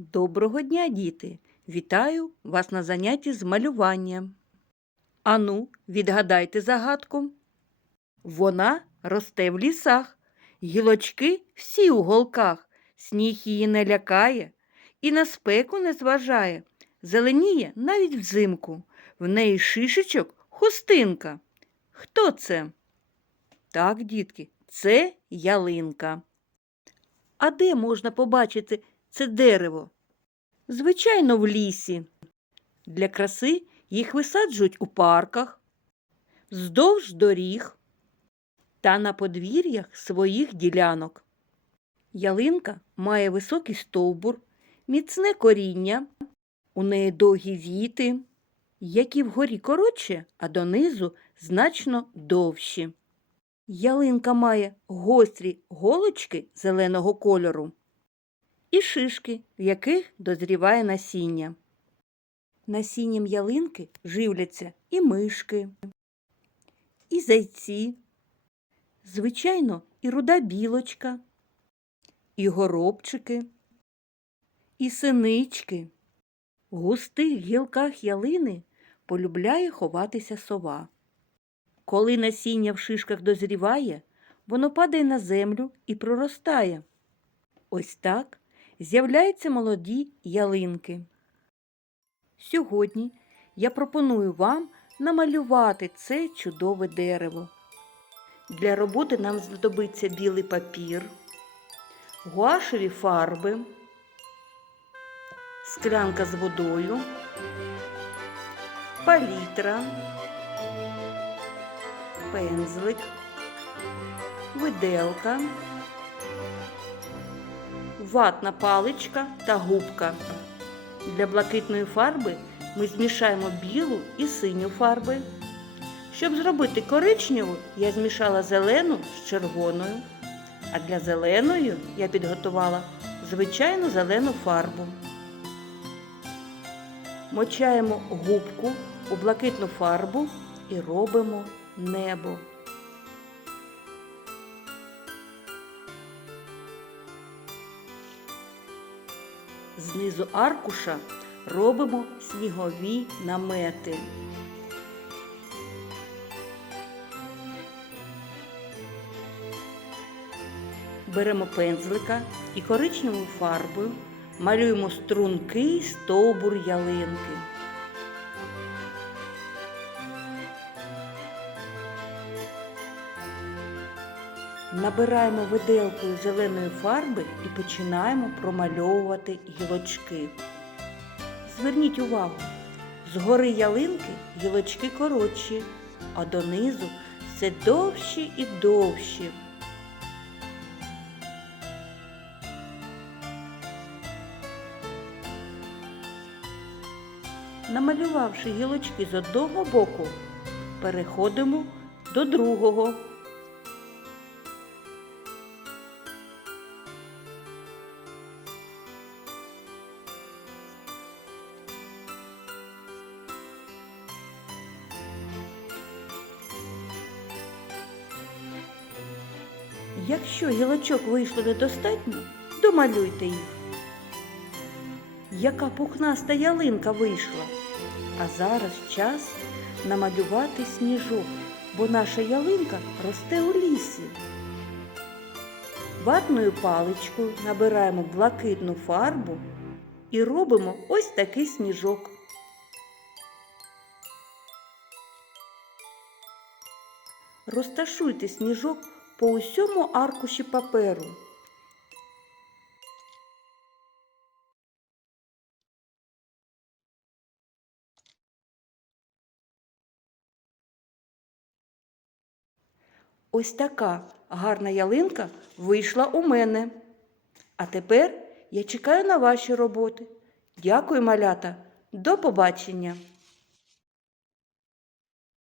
Доброго дня, діти! Вітаю вас на занятті з малювання. Ану, відгадайте загадку. Вона росте в лісах, гілочки всі у голках, сніг її не лякає і на спеку не зважає, зеленіє навіть взимку, в неї шишечок хустинка. Хто це? Так, дітки, це ялинка. А де можна побачити це дерево? Звичайно, в лісі. Для краси їх висаджують у парках, вздовж доріг та на подвір'ях своїх ділянок. Ялинка має високий стовбур, міцне коріння, у неї довгі віти, які вгорі коротші, а донизу значно довші. Ялинка має гострі голочки зеленого кольору і шишки, в яких дозріває насіння. Насінням ялинки живляться і мишки, і зайці, звичайно, і руда білочка, і горобчики, і синички. В густих гілках ялини полюбляє ховатися сова. Коли насіння в шишках дозріває, воно падає на землю і проростає. Ось так з'являються молоді ялинки. Сьогодні я пропоную вам намалювати це чудове дерево. Для роботи нам знадобиться білий папір, гуашеві фарби, склянка з водою, палітра, пензлик, виделка, ватна паличка та губка. Для блакитної фарби ми змішаємо білу і синю фарби. Щоб зробити коричневу, я змішала зелену з червоною, а для зеленої я підготувала звичайну зелену фарбу. Мочаємо губку у блакитну фарбу і робимо небо. Знизу аркуша робимо снігові намети. Беремо пензлика і коричневою фарбою малюємо стрункий стовбур ялинки. Набираємо виделкою зеленої фарби і починаємо промальовувати гілочки. Зверніть увагу, згори ялинки гілочки коротші, а донизу все довші і довші. Намалювавши гілочки з одного боку, переходимо до другого. Якщо гілочок вийшло недостатньо, домалюйте їх. Яка пухнаста ялинка вийшла. А зараз час намалювати сніжок, бо наша ялинка росте у лісі. Ватною паличкою набираємо блакитну фарбу і робимо ось такий сніжок. Розташуйте сніжок по усьому аркуші паперу. Ось така гарна ялинка вийшла у мене. А тепер я чекаю на ваші роботи. Дякую, малята. До побачення!